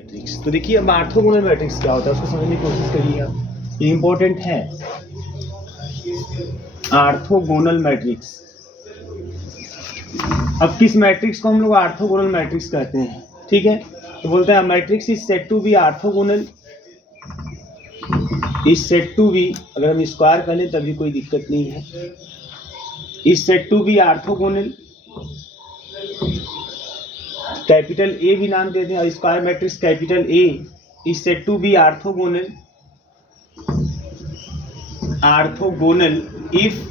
Matrix. तो देखिए अब ऑर्थोगोनल मैट्रिक्स क्या होता है उसको समझने की कोशिश करिए आप, ये इंपॉर्टेंट है। ऑर्थोगोनल मैट्रिक्स, अब किस मैट्रिक्स को हम लोग ऑर्थोगोनल मैट्रिक्स कहते हैं, ठीक है। तो बोलते हैं matrix is said to be orthogonal, is said to be, अगर हम स्क्वायर कर लें तभी कोई दिक्कत नहीं है, is said to be orthogonal, capital A भी नाम देते हैं, और square matrix capital A is said to be orthogonal, orthogonal if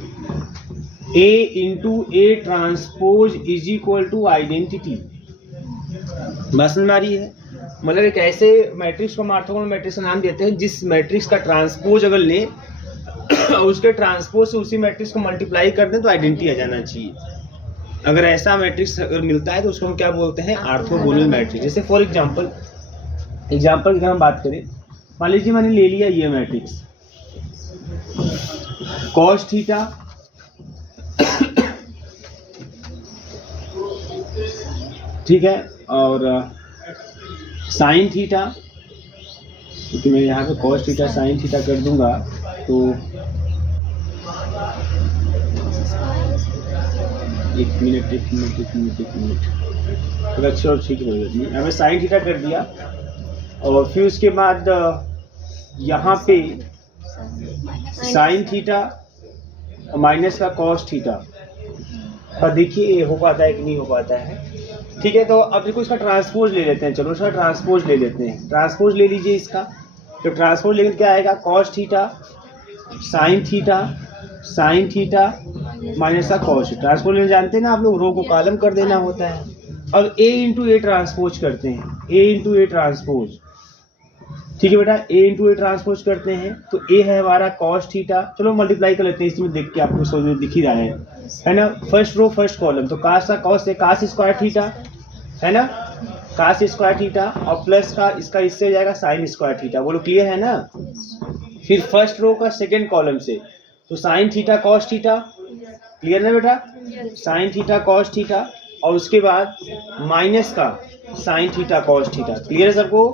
A into A transpose is equal to identity. बस समझ में आ रही है, मतलब एक ऐसे मैट्रिक्स को हम ऑर्थोगोनल मैट्रिक्स का नाम देते हैं जिस मैट्रिक्स का ट्रांसपोज अगर ले उसके ट्रांसपोज से उसी मैट्रिक्स को मल्टीप्लाई कर दें तो आइडेंटिटी आ जाना चाहिए। अगर ऐसा मैट्रिक्स अगर मिलता है तो उसको हम क्या बोलते हैं, ऑर्थोगोनल मैट्रिक्स। जैसे फॉर एग्जांपल की अगर हम बात करें, मान लीजिए मैंने ले लिया ये मैट्रिक्स कॉस थीटा ठीक है, और साइन थीटा, क्योंकि मैं यहाँ पे कॉस थीटा साइन थीटा कर दूंगा तो एक मिनट तो अच्छी और ठीक नहीं, हमें साइन थीटा कर दिया और फिर उसके बाद यहाँ पे साइन थीटा माइनस का कॉस थीटा, और देखिए हो पाता है कि नहीं हो पाता है, ठीक है। तो अब देखो इसका ट्रांसपोज ले लेते हैं, चलो इसका ट्रांसपोज ले लेते हैं, ट्रांसपोज ले लीजिए इसका, तो ट्रांसपोज लेकर क्या आएगा, cos theta sine theta minus का कॉस। ट्रांसपोज लेना जानते हैं ना आप लोग, रो को कॉलम कर देना होता है। अब ए इंटू ए ट्रांसपोज करते हैं, ए इंटू ए ट्रांसपोज, ठीक है बेटा, ए इंटू ए ट्रांसपोज करते हैं तो ए है हमारा कॉस थीटा, चलो मल्टीप्लाई कर लेते हैं, इसमें देख के आपको समझ में दिख ही रहा है ना, फर्स्ट रो फर्स्ट कॉलम, तो कास का कॉस है कास स्क्वायर थीटा है ना, कास स्क्वायर थीटा, और प्लस का इसका इससे हो जाएगा साइन स्क्वायर थीटा, बोलो क्लियर है ना। फिर फर्स्ट रो का सेकेंड कॉलम से तो sine theta cos theta, clear ना बेटा, साइन थीटा कॉस थीटा, और उसके बाद माइनस का sine theta cos theta, clear है सबको।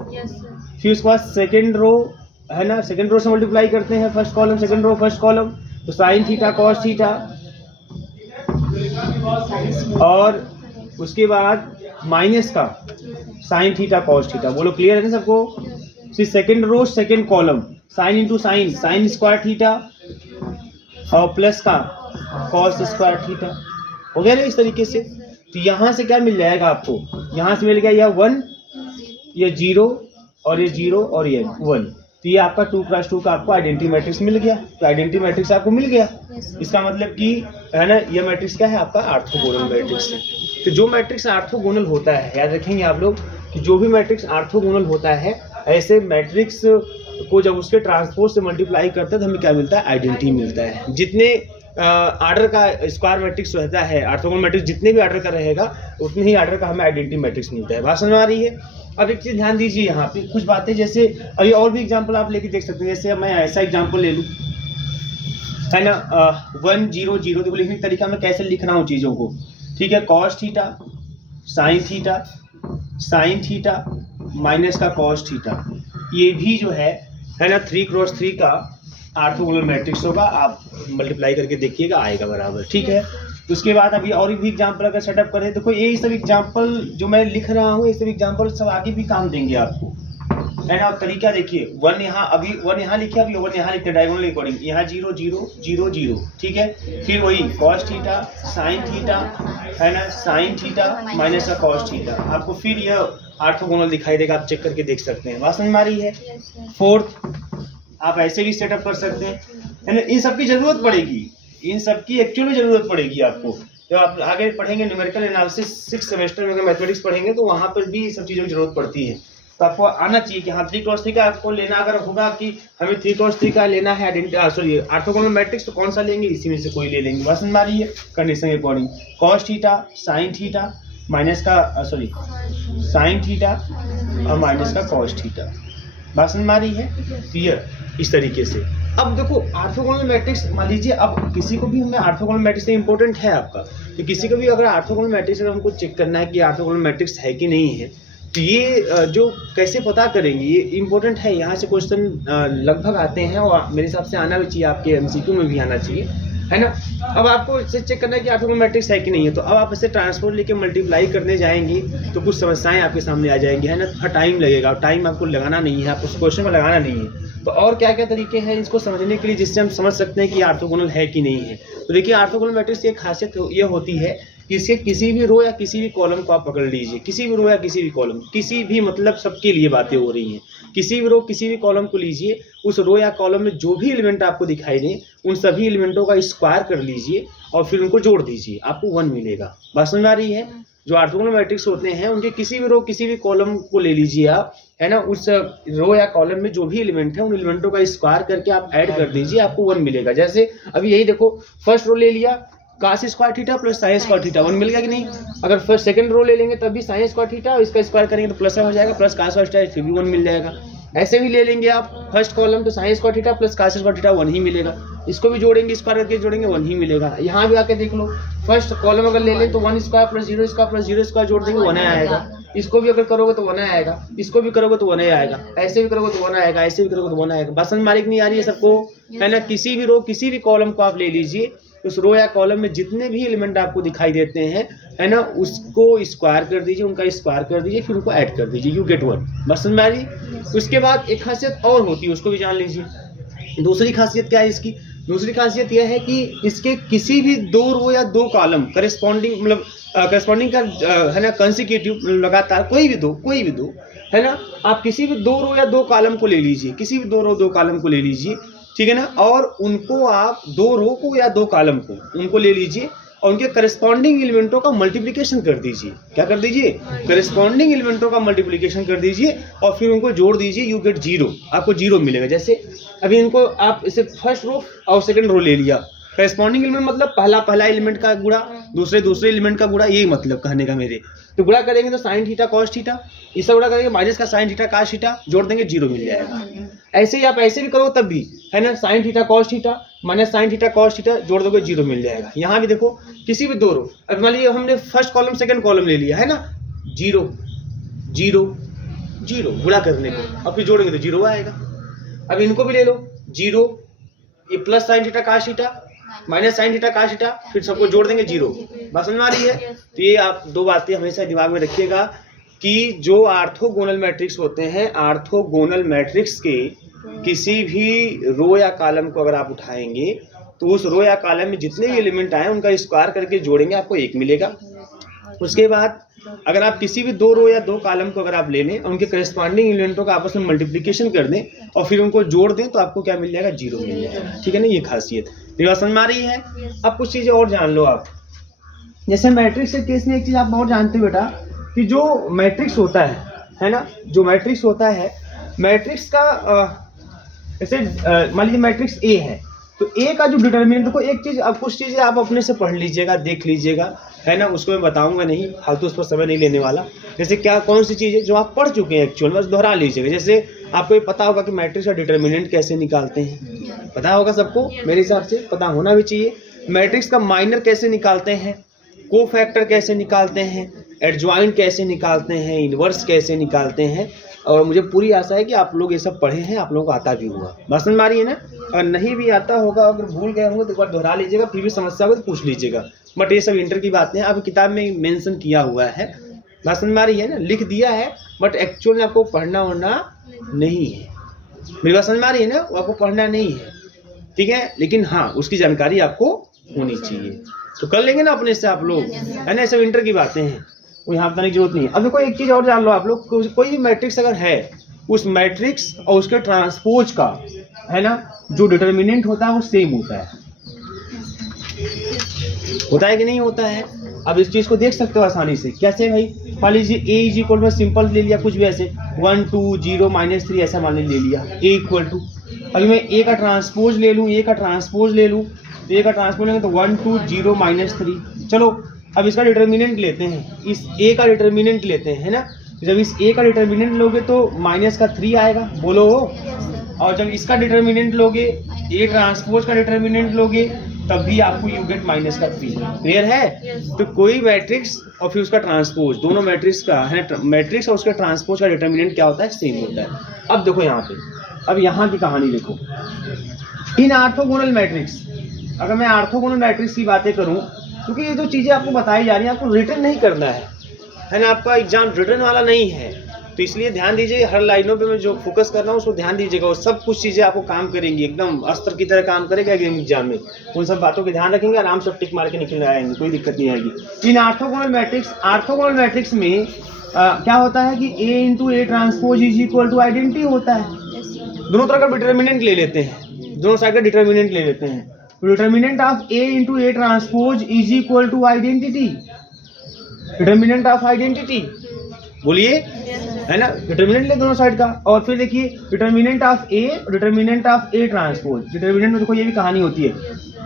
फिर उसके बाद सेकेंड रो है ना, सेकेंड रो से मल्टीप्लाई करते हैं, first column second row first column, तो साइन थीटा कॉस थीटा, और उसके बाद माइनस का साइन थीटा कॉस थीटा, बोलो क्लियर है ना सबको। फिर second row second column sine into sine, sine square theta और प्लस का कॉस स्क्वायर थीटा, हो गया ना इस तरीके से। तो यहाँ से क्या मिल जाएगा आपको, यहाँ से मिल गया यह 1, ये 0 और ये 0 और ये 1, तो ये आपका 2+2 का आपको आइडेंटिटी मैट्रिक्स मिल गया। तो आइडेंटिटी मैट्रिक्स आपको मिल गया, इसका मतलब कि है ना ये मैट्रिक्स क्या है आपका, ऑर्थोगोनल मैट्रिक्स है। तो जो मैट्रिक्स ऑर्थोगोनल होता है, याद रखेंगे आप लोग कि जो भी मैट्रिक्स ऑर्थोगोनल होता है, ऐसे मैट्रिक्स को जब उसके ट्रांसपोज से मल्टीप्लाई करते हैं तो हमें क्या मिलता है, आइडेंटिटी मिलता है। जितने आर्डर का स्क्वायर मैट्रिक्स रहता है, ऑर्थोगोनल मैट्रिक्स जितने भी आर्डर का रहेगा उतने ही आर्डर का हमें आइडेंटिटी मैट्रिक्स मिलता है। बात समझ में आ रही है। अब एक चीज़ ध्यान दीजिए यहाँ पे कुछ बातें, जैसे अभी और भी एग्जांपल आप लेके देख सकते हैं। जैसे मैं ऐसा एग्जांपल ले लूँ है ना, 1 0 0, देखो लिखने का तरीका मैं कैसे लिख रहा हूँ चीज़ों को, ठीक है। Cos theta sine theta minus का कॉस थीटा, ये भी जो है ना 3×3 का ऑर्थोगोनल मैट्रिक्स होगा। आप मल्टीप्लाई करके देखिएगा आएगा बराबर, ठीक है। उसके बाद अभी और भी एग्जांपल अगर सेटअप करें, देखो ये सब एग्जांपल जो मैं लिख रहा हूँ, ये सब एग्जांपल सब आगे भी काम देंगे आपको, है ना। तरीका देखिए, 1 यहाँ, अभी 1 यहाँ लिखे, अभी 1 यहाँ लिखते डायगोनल अकॉर्डिंग, यहाँ 0 0 0 0, ठीक है। फिर वही कॉस थीटा साइन थीटा है ना, साइन थीटा माइनस का कॉस थीटा, आपको फिर यह ऑर्थोगोनल दिखाई देगा, आप चेक करके देख सकते हैं। बात समझ में आ रही है। फोर्थ आप ऐसे भी सेटअप कर सकते हैं, है ना। इन सब की जरूरत पड़ेगी, इन सब की एक्चुअली जरूरत पड़ेगी आपको जब आप आगे पढ़ेंगे न्यूमेरिकल एनालिसिस 6 सेमेस्टर में, अगर मैथमेटिक्स पढ़ेंगे तो वहाँ पर भी सब चीज़ों की जरूरत पड़ती है। तो आपको आना चाहिए कि हाँ 3×3 का आपको लेना अगर होगा कि हमें 3×3 का लेना है सॉरी ऑर्थोगोनल मैट्रिक्स, तो कौन सा लेंगे, इसी में से कोई ले लेंगे। बस समझ में आ रही है। कंडीशन के according cos theta sine theta minus का सॉरी साइन थीटा और माइनस का कॉस थीटा, बात समझ में आ रही है। क्लियर इस तरीके से। अब देखो ऑर्थोगोनल मैट्रिक्स, मान लीजिए अब किसी को भी हमें ऑर्थोगोनल मैट्रिक्स इंपॉर्टेंट है आपका, तो किसी को भी अगर ऑर्थोगोनल मैट्रिक्स अगर हमको चेक करना है कि ऑर्थोगोनल मैट्रिक्स है कि नहीं है, तो ये जो कैसे पता करेंगे ये इम्पोर्टेंट है। यहाँ से क्वेश्चन लगभग आते हैं और मेरे हिसाब से आना भी चाहिए, आपके एमसीक्यू में भी आना चाहिए, है ना। अब आपको इसे चेक करना है कि ऑर्थोगोनल मैट्रिक्स है कि नहीं है। तो अब आप इसे ट्रांसपोज लेके मल्टीप्लाई करने जाएंगे तो कुछ समस्याएं आपके सामने आ जाएंगी, है ना। थोड़ा टाइम लगेगा, टाइम आपको लगाना नहीं है, आपको उस क्वेश्चन में लगाना नहीं है। तो और क्या क्या तरीके हैं इसको समझने के लिए जिससे हम समझ सकते हैं कि ऑर्थोगोनल है कि नहीं है। तो देखिए ऑर्थोगोनल मैट्रिक्स की एक खासियत ये होती है कि इसके किसी भी रो या किसी भी कॉलम को आप पकड़ लीजिए, किसी भी रो या किसी भी कॉलम, किसी भी मतलब सबके लिए बातें हो रही हैं, किसी भी रो किसी भी कॉलम को लीजिए, उस रो या कॉलम में जो भी एलिमेंट आपको दिखाई दे उन सभी एलिमेंटों का स्क्वायर कर लीजिए और फिर उनको जोड़ दीजिए, आपको 1 मिलेगा। बात समझ आ रही है। जो ऑर्थोगोनल मैट्रिक्स होते हैं उनके किसी भी रो किसी भी कॉलम को ले लीजिए आप, है ना, उस रो या कॉलम में जो भी एलिमेंट है उन एलिमेंटों का स्क्वायर करके आप ऐड कर दीजिए, आपको 1 मिलेगा। जैसे अभी यही देखो, फर्स्ट रो ले लिया cos square theta plus sine square theta, 1 मिल गया कि नहीं। अगर फर्स्ट सेकंड रो ले लेंगे तब भी साइन स्क्वायर थीटा और इसका स्क्वायर करेंगे तो प्लस हो जाएगा, प्लस कास स्क्वायर थीटा फिर भी 1 मिल जाएगा। ऐसे भी ले लेंगे आप फर्स्ट कॉलम तो sine square theta plus cos square theta 1 ही मिलेगा, इसको भी जोड़ेंगे स्क्वायर करके जोड़ेंगे 1 ही मिलेगा। यहाँ भी आके देख लो, फर्स्ट कॉलम अगर ले लें तो 1 square plus 0 square plus 0 square जोड़ देंगे 1 आएगा, इसको भी अगर करोगे तो 1 आएगा, इसको भी करोगे तो 1 आएगा, ऐसे भी करोगे तो 1 आएगा, ऐसे भी करोगे तो 1 आएगा। बस मालिक नहीं आ रही है सबको, है ना। किसी भी रो किसी भी कॉलम को आप ले लीजिए, उस रो या कॉलम में जितने भी एलिमेंट आपको दिखाई देते हैं, है ना, उसको स्क्वायर कर दीजिए, उनका स्क्वायर कर दीजिए, फिर उनको ऐड कर दीजिए, यू गेट 1। बस समझ में आ रही। उसके बाद एक खासियत और होती है, उसको भी जान लीजिए। दूसरी खासियत क्या है इसकी? दूसरी खासियत यह है कि इसके किसी भी 2 रो या 2 कॉलम करेस्पॉन्डिंग मतलब करेस्पॉन्डिंग का है ना, कंसेक्यूटिव लगातार कोई भी दो है ना, आप किसी भी 2 रो या 2 कॉलम को ले लीजिए, किसी भी 2 रो 2 कॉलम को ले लीजिए, ठीक है ना, और उनको आप 2 रो को या 2 कॉलम को उनको ले लीजिए और उनके करस्पॉन्डिंग एलिमेंटों का मल्टीप्लिकेशन कर दीजिए। क्या कर दीजिए? करस्पॉन्डिंग एलिमेंटों का मल्टीप्लिकेशन कर दीजिए और फिर उनको जोड़ दीजिए, यू गेट 0, आपको 0 मिलेगा। जैसे अभी इनको आप इसे फर्स्ट रो और सेकंड रो ले लिया, करस्पॉन्डिंग एलिमेंट मतलब पहला एलिमेंट का गुणा दूसरे एलिमेंट का गुणा, यही मतलब कहने का मेरे। तो गुणा करेंगे तो साइन थीटा कॉस थीटा, इसका गुणा करेंगे माइनस का साइन थीटा कॉस थीटा, जोड़ देंगे 0 मिल जाएगा। ऐसे ही आप ऐसे भी करो तब भी, है ना, sign theta cos theta minus sign theta cos theta जोड़ दोगे 0 मिल जाएगा। यहाँ भी देखो किसी भी 2 रो, अब मान लीजिए हमने फर्स्ट कॉलम सेकंड कॉलम ले लिया, है ना, 0 0 0 गुणा करने को, अब फिर जोड़ेंगे तो 0 आएगा। अब इनको भी ले लो 0, ये plus sign theta cos theta minus sign theta cos theta, फिर सबको जोड़ देंगे 0। बात समझ में आ रही है। तो ये आप 2 बातें हमेशा दिमाग में रखिएगा कि जो ऑर्थोगोनल मैट्रिक्स होते हैं, ऑर्थोगोनल मैट्रिक्स के किसी भी रो या कॉलम को अगर आप उठाएंगे तो उस रो या कॉलम में जितने भी एलिमेंट आए उनका स्क्वायर करके जोड़ेंगे, आपको 1 मिलेगा। उसके बाद अगर आप किसी भी 2 रो या 2 कॉलम को अगर आप ले लें, उनके करस्पॉन्डिंग एलिमेंटों का आपस में मल्टीप्लिकेशन कर दें और फिर उनको जोड़ दें तो आपको क्या मिल जाएगा? 0 मिल जाएगा। ठीक है ना, ये खासियत समझ में आ रही है। अब कुछ चीजें और जान लो आप, जैसे मैट्रिक्स के केस में एक चीज आप और जानते हो बेटा कि जो मैट्रिक्स होता है ना, जो मैट्रिक्स होता है, मैट्रिक्स का जैसे मान लीजिए मैट्रिक्स ए है, तो ए का जो डिटर्मिनेंट, देखो एक चीज, अब कुछ चीजें आप अपने से पढ़ लीजिएगा, देख लीजिएगा, है ना, उसको मैं बताऊंगा नहीं, फालतू उस पर समय नहीं लेने वाला। जैसे क्या कौन सी चीज़ है जो आप पढ़ चुके हैं एक्चुअल में, बस दोहरा लीजिएगा। जैसे आपको ये पता होगा कि मैट्रिक्स का डिटर्मिनेंट कैसे निकालते हैं, पता होगा सबको, मेरे हिसाब से पता होना भी चाहिए। मैट्रिक्स का माइनर कैसे निकालते हैं, कोफैक्टर कैसे निकालते हैं, एडजॉइंट कैसे निकालते हैं, इनवर्स कैसे निकालते हैं, और मुझे पूरी आशा है कि आप लोग ये सब पढ़े हैं, आप लोगों को आता भी होगा। बस समझ में आ रही है ना। अगर नहीं भी आता होगा, अगर भूल गए होंगे तो एक बार दोहरा लीजिएगा, फिर भी समस्या होगी तो पूछ लीजिएगा। बट ये सब इंटर की बातें हैं, अब किताब में मेंशन किया हुआ है, बात समझ में आ रही है ना, लिख दिया है, बट एक्चुअल में आपको पढ़ना होना नहीं है। मेरी बात समझ में आ रही है ना, वो आपको पढ़ना नहीं है, ठीक है, लेकिन हाँ उसकी जानकारी आपको होनी चाहिए। तो कर लेंगे ना अपने से आप लोग, है ना, सब इंटर की बातें हैं, वो यहाँ बताने की जरूरत नहीं है। अब देखो एक चीज़ और जान लो आप लोग, कोई भी मैट्रिक्स अगर है, उस मैट्रिक्स और उसके ट्रांसपोज का, है ना, जो डिटर्मिनेंट होता है वो सेम होता है कि नहीं होता है। अब इस चीज़ को देख सकते हो आसानी से, कैसे भाई, मान लीजिए ए इज इक्वल में सिंपल ले लिया, कुछ भी ऐसे 1 2 0 -3 ऐसा मान ले लिया, ए इक्वल टू, अभी मैं ए का ट्रांसपोज ले लूँ, ए का ट्रांसपोज लेंगे तो 1 2 0 -3। चलो अब इसका डिटर्मिनेंट लेते हैं, इस ए का डिटर्मिनेंट लेते हैं, है ना। जब इस ए का डिटर्मिनेंट लोगे तो -3 आएगा, बोलो। और जब इसका डिटर्मिनेंट लोगे, ए ट्रांसपोज का डिटर्मिनेंट लोगे तब भी आपको यू गेट माइनस का 3। क्लियर है? तो कोई मैट्रिक्स और फिर उसका ट्रांसपोज, दोनों मैट्रिक्स का है, मैट्रिक्स और उसका ट्रांसपोज का डिटर्मिनेंट क्या होता है? सेम होता है। अब देखो यहाँ पे, अब यहाँ की कहानी देखो। इन ऑर्थोगोनल मैट्रिक्स, अगर मैं ऑर्थोगोनल मैट्रिक्स की बातें करूँ, क्योंकि ये जो चीज़ें आपको बताई जा रही हैं आपको रिटर्न नहीं करना है ना, आपका एग्जाम रिटर्न वाला नहीं है, तो इसलिए ध्यान दीजिए, हर लाइनों पे मैं जो फोकस कर रहा हूँ उसको ध्यान दीजिएगा, और सब कुछ चीज़ें आपको काम करेंगी, एकदम अस्त्र की तरह काम करेगा एग्जाम में। उन सब बातों का ध्यान रखेंगे, आराम से टिक मार के निकल आएंगे, कोई दिक्कत नहीं आएगी। इन ऑर्थोगोनल मैट्रिक्स में क्या होता है कि A into A transpose is equal to identity होता है। दोनों तरह का डिटर्मिनेंट ले लेते हैं, दोनों साइड का डिटर्मिनेंट ले लेते हैं। Determinant of A into A transpose is equal to identity, determinant of identity, बोलिए, है ना, डिटर्मिनेंट ले दोनों साइड का। और फिर देखिए determinant of A, determinant of A transpose, determinant में देखो ये भी कहानी होती है,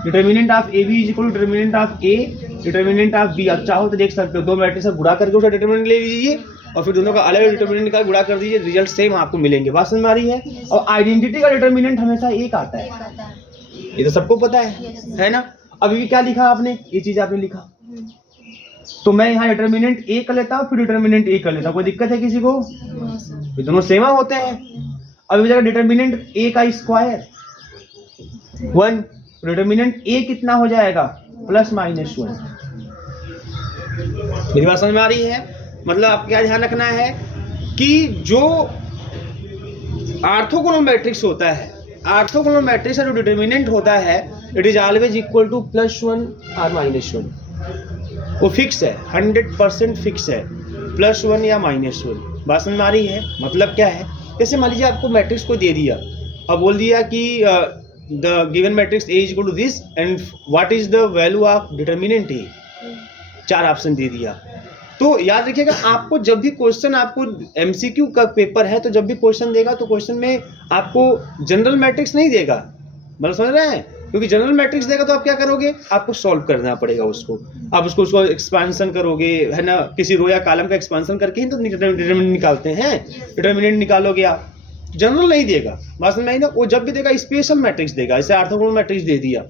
determinant of AB is equal to determinant of A, determinant of B। आप चाहो तो देख सकते हो, दो मैट्रिक्स से गुणा करके उसका डिटर्मिनेंट ले लीजिए और फिर दोनों का अलग डिटर्मिनेंट का गुणा कर दीजिए, रिजल्ट सेम आपको मिलेंगे। बात समझ में आ रही है? और आइडेंटिटी का डिटर्मिनेंट हमेशा एक आता है, ये तो सबको पता है ना। अभी भी क्या लिखा आपने, ये चीज आपने लिखा, तो मैं यहाँ डिटर्मिनेंट ए कर लेता हूँ, फिर डिटर्मिनेंट ए कर लेता हूँ, कोई दिक्कत है किसी को? ये दोनों सेम होते हैं। अब जगह डिटर्मिनेंट ए का स्क्वायर 1, डिटर्मिनेंट ए कितना हो जाएगा? Plus minus 1। मेरी बात समझ में आ रही है? मतलब आप क्या ध्यान रखना है कि जो ऑर्थोगोनल मैट्रिक्स होता है, ऑर्थोगोनल मैट्रिक्स का जो डिटर्मिनेंट होता है, it is always equal to +1 और -1। वो फिक्स है, 100% फिक्स है, +1 या -1। बात समझ में आ रही है? मतलब क्या है, जैसे मान लीजिए आपको मैट्रिक्स को दे दिया, अब बोल दिया कि the given matrix A is equal to this and what is the value of determinant A, 4 option दे दिया। तो याद रखिएगा, आपको जब भी क्वेश्चन, आपको MCQ का पेपर है, तो जब भी क्वेश्चन देगा तो क्वेश्चन में आपको जनरल मैट्रिक्स नहीं देगा, मतलब समझ रहे हैं? क्योंकि जनरल मैट्रिक्स देगा तो आप क्या करोगे, आपको सॉल्व करना पड़ेगा उसको, आप उसको एक्सपेंशन करोगे, है ना, किसी रो या कॉलम का एक्सपेंशन करके ही तो डिटर्मिनेंट निकालते हैं, डिटर्मिनेंट निकालोगे आप, जनरल नहीं देगा। बात समझ में आई ना? वो जब भी देगा स्पेशल मैट्रिक्स देगा, जैसे ऑर्थोगोनल मैट्रिक्स दे दिया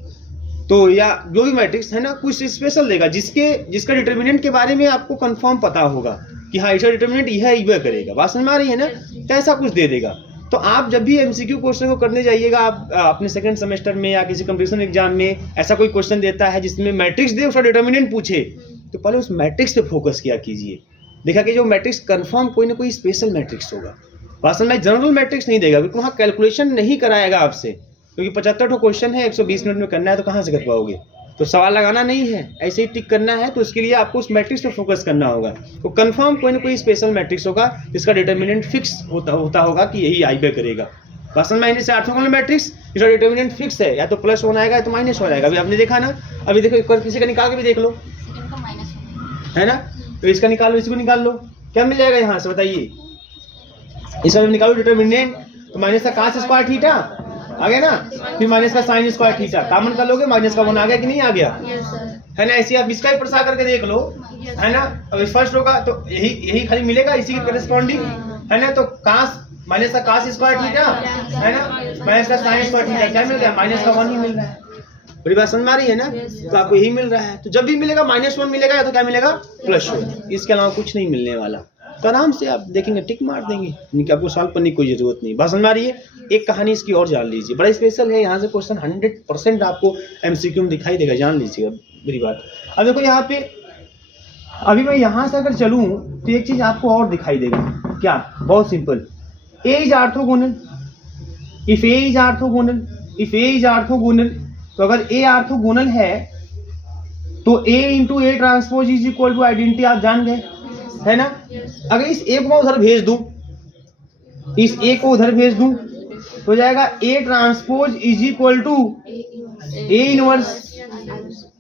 तो, या जो भी मैट्रिक्स है ना, कुछ स्पेशल देगा जिसका डिटर्मिनेंट के बारे में आपको कंफर्म पता होगा कि हाँ इसका डिटर्मिनेंट यह करेगा। बात समझ में आ रही है ना? तो ऐसा कुछ दे देगा। तो आप जब भी MCQ क्वेश्चन को करने जाइएगा, आप अपने सेकंड सेमेस्टर में या किसी कंपटीशन एग्जाम में ऐसा कोई क्वेश्चन देता है जिसमें मैट्रिक्स दे, उसका डिटर्मिनेंट पूछे, तो पहले उस मैट्रिक्स पे फोकस किया कीजिए। देखा कि जो मैट्रिक्स कंफर्म कोई ना कोई स्पेशल मैट्रिक्स होगा। वास्तव में जनरल मैट्रिक्स नहीं देगा, क्योंकि वहाँ कैलकुलेशन नहीं कराएगा आपसे, क्योंकि 75 क्वेश्चन है, 120 मिनट में करना है, तो कहाँ से कर पाओगे? तो सवाल लगाना नहीं है, ऐसे ही टिक करना है, तो उसके लिए आपको उस मैट्रिक्स पे फोकस करना होगा। तो कंफर्म कोई ना कोई स्पेशल मैट्रिक्स होगा जिसका डिटर्मिनेंट फिक्स होता होगा कि यही आईबे करेगा। वास्तव में से ऑर्थोगोनल मैट्रिक्स इसका डिटर्मिनेंट फिक्स है, या तो +1 आएगा या तो -1 आएगा। अभी आपने देखा ना, अभी देखो एक बार किसी का निकाल के भी देख लो, है ना, तो इसका निकाल लो, इसको निकाल लो, क्या मिल जाएगा यहाँ से बताइए? इसका निकालो डिटर्मिनेंट, तो माइनस का cos स्क्वायर थीटा आ गया ना, फिर माइनस का sin स्क्वायर थीटा, कॉमन कर लोगे, माइनस का 1 आ गया कि नहीं आ गया? है ना। ऐसे आप इसका ही प्रसार करके देख लो, है ना। अब फर्स्ट होगा तो यही खाली मिलेगा, इसी के करस्पॉन्डिंग, है ना। तो cos माइनस का cos स्क्वायर थीटा, है ना, माइनस का sin स्क्वायर थीटा, क्या मिल गया? माइनस का 1 ही मिल रहा है। बड़ी बात समझ में आ रही है ना? तो आपको यही मिल रहा है। तो जब भी मिलेगा -1 मिलेगा, या तो क्या मिलेगा? +1, इसके अलावा कुछ नहीं मिलने वाला। तो आराम से आप देखेंगे, टिक मार देंगे, आपको सॉल्व करने की कोई जरूरत नहीं। बात समझ में आ रही है? एक कहानी इसकी और जान लीजिए, बड़ा स्पेशल है, यहाँ से क्वेश्चन 100% आपको MCQ में दिखाई देगा, जान लीजिएगा मेरी बात। अब देखो यहाँ पे, अभी मैं यहाँ से अगर चलूँ तो एक चीज आपको और दिखाई देगा, क्या? बहुत simple, A is orthogonal, if A is orthogonal, if A is orthogonal, तो अगर A ऑर्थोगोनल है तो A into A transpose is equal to identity, आप जान गए, है ना। अगर इस A को मैं उधर भेज दूं, इस A को उधर भेज दूं, तो जाएगा A transpose is equal to A inverse,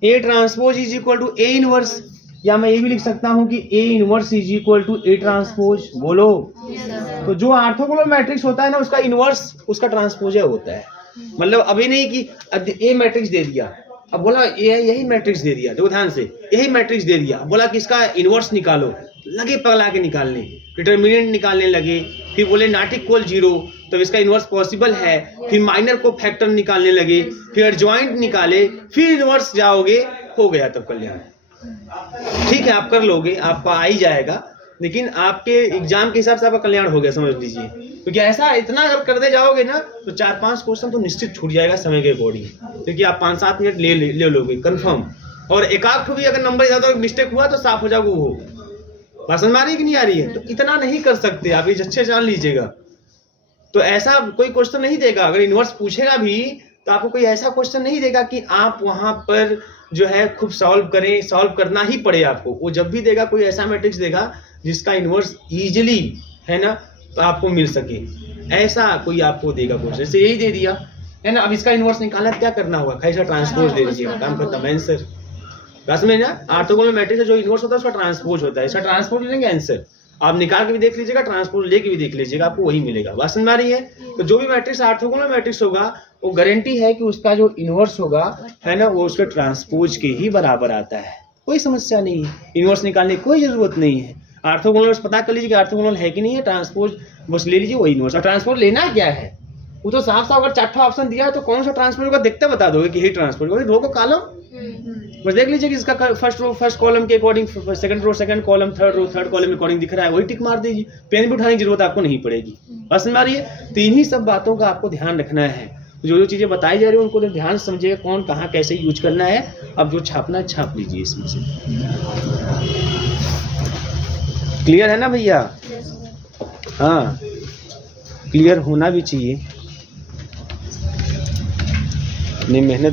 A transpose is equal to A inverse, या मैं ये भी लिख सकता हूं कि A inverse is equal to A transpose. बोलो। तो जो ऑर्थोगोनल मैट्रिक्स होता है ना, उसका इनवर्स उसका ट्रांसपोज होता है। मतलब अभी नहीं कि A मैट्रिक्स दे दिया, अब बोला यही मैट्रिक्स दे दिया, देखो ध्यान से, यही मैट्रिक्स दे दिया, बोला कि इसका इनवर्स निकालो, लगे पगला के निकालने, डिटर्मिनेंट निकालने लगे, फिर बोले नॉट इक्वल 0 तो इसका इन्वर्स पॉसिबल है, फिर माइनर को फैक्टर निकालने लगे, फिर एडजॉइंट निकाले, फिर इन्वर्स जाओगे, हो गया तब कल्याण। ठीक है, आप कर लोगे, आपका आ ही जाएगा, लेकिन आपके एग्जाम के हिसाब से आपका कल्याण हो गया, समझ लीजिए। क्योंकि ऐसा इतना अगर करते जाओगे ना तो 4-5 क्वेश्चन तो निश्चित छूट जाएगा समय के अकॉर्डिंग, क्योंकि आप 5-7 मिनट ले लोगे कंफर्म। और एक आध भी अगर नंबर इधर मिस्टेक हुआ तो साफ हो जाएगा वो। बात समझ में आ रही है कि नहीं आ रही है? तो इतना नहीं कर सकते आप, ये अच्छे जान लीजिएगा। तो ऐसा कोई क्वेश्चन नहीं देगा, अगर यूनिवर्स पूछेगा भी तो आपको कोई ऐसा क्वेश्चन नहीं देगा कि आप वहां पर जो है खूब सॉल्व करें, सॉल्व करना ही पड़े आपको। वो जब भी देगा कोई ऐसा मैट्रिक्स देगा जिसका इन्वर्स इजीली है ना तो आपको मिल सके, ऐसा कोई आपको देगा क्वेश्चन। जैसे यही दे दिया है ना, अब इसका इन्वर्स निकालना क्या करना होगा, कैसा ट्रांसपोज दे दीजिएगा, काम खत्म, आंसर। बस में ना ऑर्थोगोनल मैट्रिक्स जो इन्वर्स होता है उसका ट्रांसपोज होता है, इसका ट्रांसपोज लेंगे आंसर। आप निकाल के भी देख लीजिएगा, ट्रांसपोज लेके भी देख लीजिएगा, आपको वही मिलेगा। बात समझ में आ रही है? तो जो भी मैट्रिक्स ऑर्थोगोनल मैट्रिक्स होगा वो गारंटी है कि उसका जो इन्वर्स होगा है ना वो उसके ट्रांसपोज के ही बराबर आता है, कोई समस्या नहीं है, इन्वर्स निकालने की कोई जरूरत नहीं है। ऑर्थोगोनल पता कर लीजिए कि ऑर्थोगोनल है कि नहीं है, ट्रांसपोज बस ले लीजिए वही इन्वर्स। और ट्रांसपोज लेना क्या है, वो तो साफ साफ अगर 4 ऑप्शन दिया है तो कौन सा ट्रांसपोज होगा देखते बता दोगे कि यही ट्रांसपोज होगा। रो को कॉलम बस देख लीजिए कि इसका फर्स्ट रो फर्स्ट कॉलम के according, second row second column, third row third column के अकॉर्डिंग दिख रहा है, वही टिक मार दीजिए, पेन भी उठाने की जरूरत आपको नहीं पड़ेगी। बस समझ में आ रही है? तो इन्हीं सब बातों का आपको ध्यान रखना है, जो जो चीजें बताई जा रही है उनको ध्यान से समझिएगा, कौन कहाँ कैसे यूज करना है। अब जो छापना है छाप लीजिए इसमें से। क्लियर है ना भैया? हाँ, क्लियर होना भी चाहिए, अपनी मेहनत